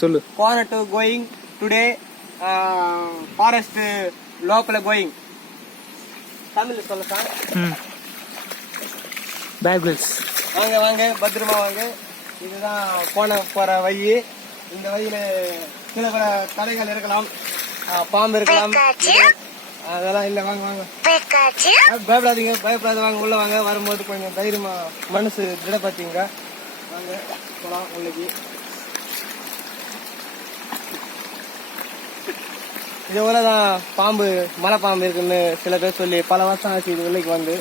சொல்லு. Corner to going today, forest local going. தமிழ்ல சொல்ல சார். பேபிள்ஸ். வாங்க வாங்க பத்திரமா வாங்க. இதுதான் போற வழி. இந்த வழியில சில பல தடைகள் இருக்கலாம், பாம்பு இருக்கலாம், அதெல்லாம் இல்ல. வாங்க வாங்க, பயப்படாதீங்க, பயப்படாத, வாங்க உள்ள வாங்க. வரும்போது கொஞ்சம் தைரியமா மனசு திடப்படுத்திங்க. வாங்க போலாம் உள்ளக்கு. இது போலதான் பாம்பு, மலை பாம்பு இருக்குன்னு சில பேர் சொல்லி பல வருஷம் ஆச்சு இது உள்ளக்கு வந்து.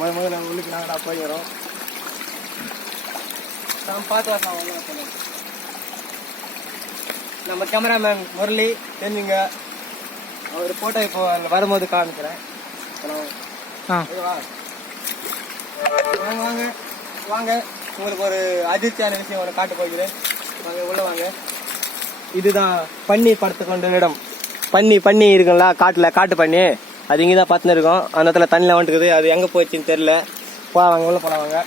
முதல்ல நாங்கள் உள்ளுக்கு நாங்கடா போயிடுறோம். பார்த்து வருஷம் நம்ம கேமராமேன் முரளி தெரிஞ்சுங்க. அவர் போட்டோ இப்போ வரும்போது காமிக்கிறேன். வாங்க வாங்க வாங்க, உங்களுக்கு ஒரு அதிர்ச்சியான விஷயம் ஒரு காட்டு போகிறேன். வாங்க உள்ள வாங்க. இதுதான் பன்னி படுத்து கொண்ட இடம். பன்னி இருக்குங்களா காட்டுல, காட்டு பன்னி அது இங்கதான் பார்த்துன்னு இருக்கோம். அந்த இடத்துல தண்ணியில வந்துக்குது. அது எங்க போயிடுச்சுன்னு தெரியல. போலாம் வாங்க, உள்ள போலாம் வாங்க.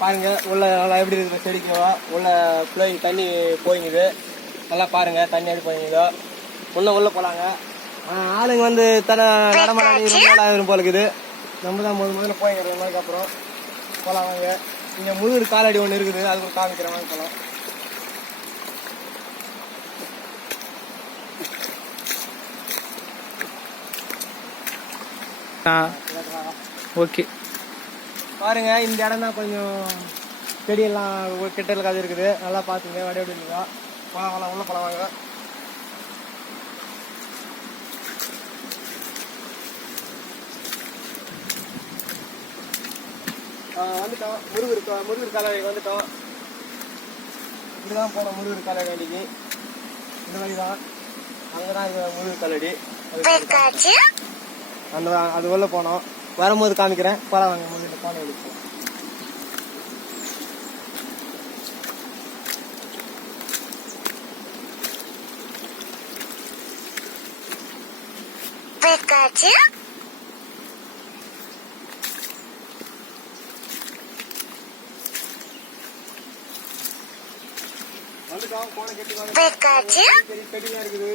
பாருங்க உள்ள நல்லா எப்படி இருக்கு செடிக்கு உள்ள ஃப்ளோயிங் தண்ணி போயிங்குது. நல்லா பாருங்க தண்ணி எப்படி போயிங்குதோ. உள்ள போலாங்க. ஆளுங்க வந்து நடமாடி ரொம்ப நாள் ஆயிரும் போல இருக்குது. நம்ம தான் முதல்ல போய்க்கிறோம். அதுக்கப்புறம் போலாம் வாங்க. இங்க முழுர் காலடி ஒன்று இருக்குது, அது ஒரு காமிக்கிறேன். வாங்க போலாம். ஓகே பாருங்க, இந்த இடம் தான் கொஞ்சம் செடியெல்லாம் கிட்ட அது இருக்குது. நல்லா பாத்துங்க, வடி எப்படி இருக்குதா. போலாம் உள்ள போலாம் வாங்க. வந்துட்டோம். முருகர் காலடிக்கு வந்துட்டோம். இப்படிதான் போனோம் முருகர் காலடி அடிக்கு. இந்த வழிதான், அங்கதான் இருக்கிற முருகர் காலடி. அது உள்ள போனோம். வரும்போது காமிக்கிறேன். போலாம் வாங்க. முருகர் போன எடுப்போம். வந்துட்டோம். போன கெட்டி செடியா இருக்குது.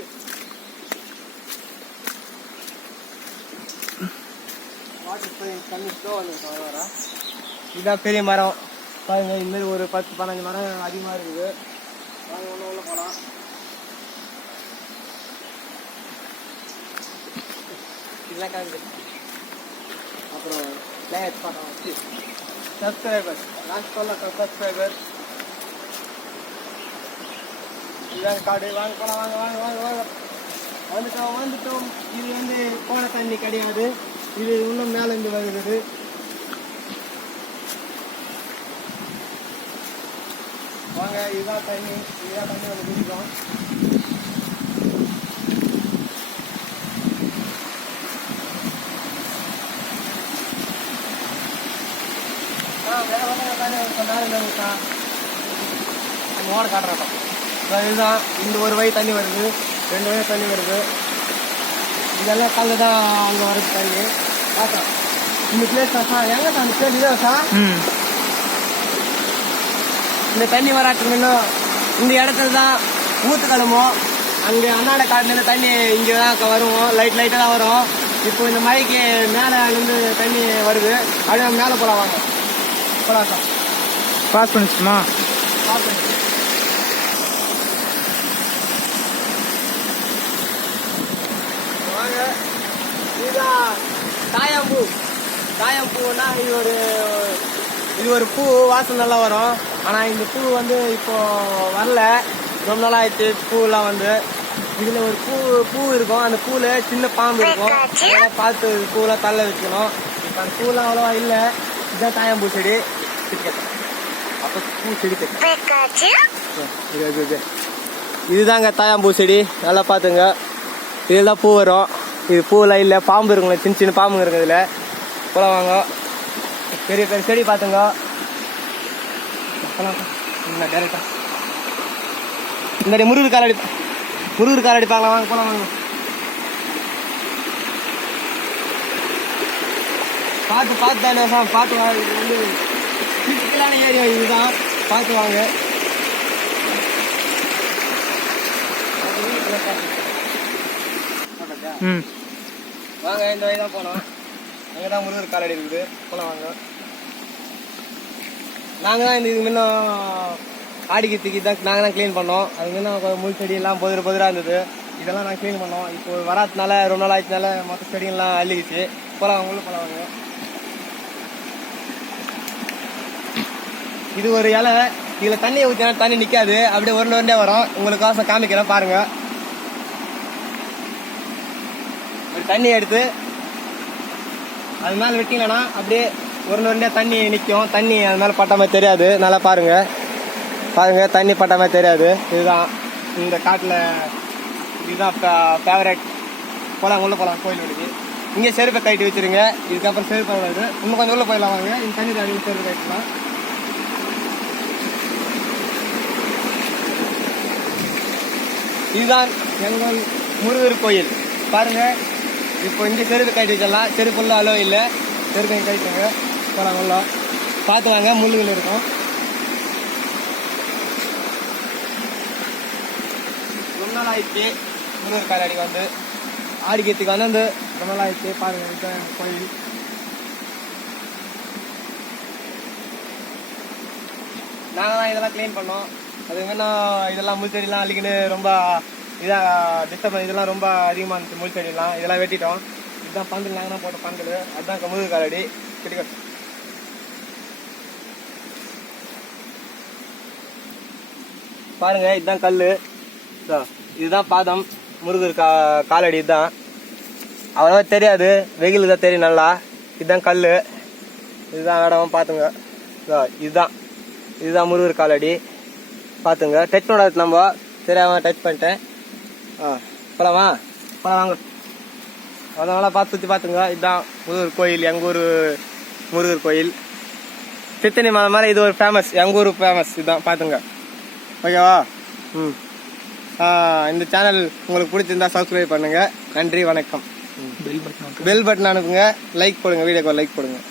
இதுதான் பெரிய மரம் பாருங்க. இந்த மாதிரி ஒரு 10-15 மரம் அதிகமா இருக்குது. வாங்க உள்ள போலாம். இதெல்லாம் காமிக்கிறேன். அப்புறம் சப்ஸ்கிரைபர் நான் சொல்ல சப்ஸ்கிரைபர் இதான் காடு. வாங்க போலாம் வாங்க வாங்க வாங்க வாங்க. வந்துட்டோம். இது வந்து போன தண்ணி கிடையாது, இது இன்னும் மேல இருந்து வருகிறது. வாங்க, இதுதான் தண்ணி வந்து குடிக்கும். ஓட காட்டுறோம். இதுதான் இந்த ஒரு வழி தண்ணி வருது, 2 வழி தண்ணி வருது. இதெல்லாம் கல்லு தான் அங்கே வருது தண்ணி. பார்த்தோம் இந்த பிளேஸ் தான். எங்க தான் அந்த பிளேஸ் இதா சார்? இந்த தண்ணி வராட்டுன்னு இந்த இடத்துல தான் ஊத்து கிளம்பும். அங்கே அண்ணாட காட்டுல தண்ணி இங்கே தான் வருவோம். லைட்டாக தான் வரும். இப்போ இந்த மழைக்கு மேலே இருந்து தண்ணி வருது. அப்படியே நம்ம மேலே போகலாம் வாங்க. போகலாம் சார். பாஸ் பண்ணிச்சுமா? பாஸ் பண்ணி வாங்க. இதுதான் தாயம்பூனா இது ஒரு பூ. வாசனை நல்லா வரும். ஆனா இந்த பூ வந்து இப்போ வரல, ரொம்ப நாள் ஆயிடுச்சு பூலாம் வந்து. இதுல ஒரு பூ இருக்கும். அந்த பூல சின்ன பாம்பு இருக்கும். அதெல்லாம் பார்த்து பூலாம் தள்ள வைக்கணும். இப்ப அந்த பூலாம் அவ்வளவா இல்ல. இதுதான் தாயம்பூ செடி. அப்ப பூ செடி இதுதாங்க தாயம்பூ செடி. நல்லா பாத்துங்க. இதெல்லாம் பூ வரும். இது பூலாம் இல்ல, பாம்பு இருக்குங்களா, சின்ன பாம்புங்க இருக்கு இதுல. போலாம் வாங்க. பெரிய செடி பாத்துங்க. டேரக்டா இந்த முருகர் காலடி பார்க்கலாம். வாங்க போலாம் வாங்க. பார்த்து தானே பார்த்து. இது வந்து சிக்கலான ஏரியா. இதுதான் பார்த்து வாங்க. ம் வாங்க, இந்த வழி தான் போனோம். அங்கே தான் முருகர் காலடி இருக்குது, போகலாம் வாங்க. நாங்கள் தான் இதுக்கு முன்னும் ஆடிக்கிறதுக்கு தான் நாங்கள் தான் க்ளீன் பண்ணோம். அதுக்கு முன்ன முள் செடி எல்லாம் பொதுராக இருந்தது, இதெல்லாம் நாங்கள் க்ளீன் பண்ணோம். இப்போ வராதுனால ரொம்ப நாள் ஆயிடுச்சுனால மொத்த செடிகள்லாம் அள்ளிக்கிச்சு. போகலாம் அவங்களும் போகலாம் வாங்க. இது ஒரு இலை, இதில் தண்ணியை ஊற்றினா தண்ணி நிற்காது, அப்படியே உருண்டே வரும். உங்களுக்கு காசை காமிக்கிறேன் பாருங்க. ஒரு தண்ணி எடுத்து அது மேலே வெட்டிங்களா அப்படியே உருண்டே தண்ணி நிற்கும். தண்ணி அது மேலே பட்ட மாதிரி தெரியாது. நல்லா பாருங்க பாருங்க, தண்ணி பட்ட மாதிரி தெரியாது. இதுதான் இந்த காட்டில் இதுதான் ஃபேவரட். போகலாம் உள்ள போகலாம் கோயில் வீடுக்கு. இங்கே செருப்பை கட்டி வச்சிருங்க. இதுக்கப்புறம் செருப்பு வராது. இன்னும் கொஞ்சம் உள்ள போயிடலாம் வாங்க. இந்த தண்ணி தாடி செருப்பு கட்டலாம். இதுதான் எங்கள் முருகர் கோயில் பாருங்க. இப்போ இங்கே செருப்பு கட்டி வச்சிடலாம். செருப்புள்ள அளவு இல்லை, செருப்பை கட்டிடுங்க. போகலாம் உள்ள பார்த்து வாங்க, முள்ளுகள் இருக்கும். ரொம்ப நாள் ஆயிடுச்சு முருகர் காலடி வந்து ஆடிக்கிறதுக்கு வந்து ரொம்ப நாள் ஆயிடுச்சு. பாருங்க, இதுதான் கோயில். நாங்கள் தான் இதெல்லாம் க்ளீன் பண்ணோம். அது வேணா இதெல்லாம் முள் செடிலாம் அள்ளிக்கின்னு ரொம்ப இதாக டிஸ்டர்ப், இதெல்லாம் ரொம்ப அதிகமாக இருந்துச்சு. முள் செடிலாம் இதெல்லாம் வெட்டிட்டோம். இதுதான் பந்தல், நாங்கள் தான் போட்ட பந்தல். அதுதான் முருகர் காலடி. கிட்ட பாருங்க, இதுதான் கல், இதுதான் பாதம் முருகர் காலடி. இதுதான் அவ்வளோவா தெரியாது, வெயில் தான் தெரியும் நல்லா. இதுதான் கல், இதுதான் இடம் பார்த்துங்க. இதுதான் முருகர் காலடி பார்த்துங்க. டச் பண்ணாது நம்ம, தெரியாம டச் பண்ணிட்டேன். போலாமா? போலாம் வாங்க. அதனால பார்த்து சுற்றி பார்த்துங்க. இதுதான் முருகர் கோயில், எங்கள் ஊர் முருகர் கோயில். சித்தனி மலை மேலே இது ஒரு ஃபேமஸ், எங்கள் ஊர் ஃபேமஸ். இதுதான் பார்த்துங்க. ஓகேவா? இந்த சேனல் உங்களுக்கு பிடிச்சிருந்தா சப்ஸ்கிரைப் பண்ணுங்க. நன்றி, வணக்கம். பெல் பட்டன் பெல் பட்டன் அனுப்புங்க, லைக் போடுங்க, வீடியோக்கு லைக் போடுங்க.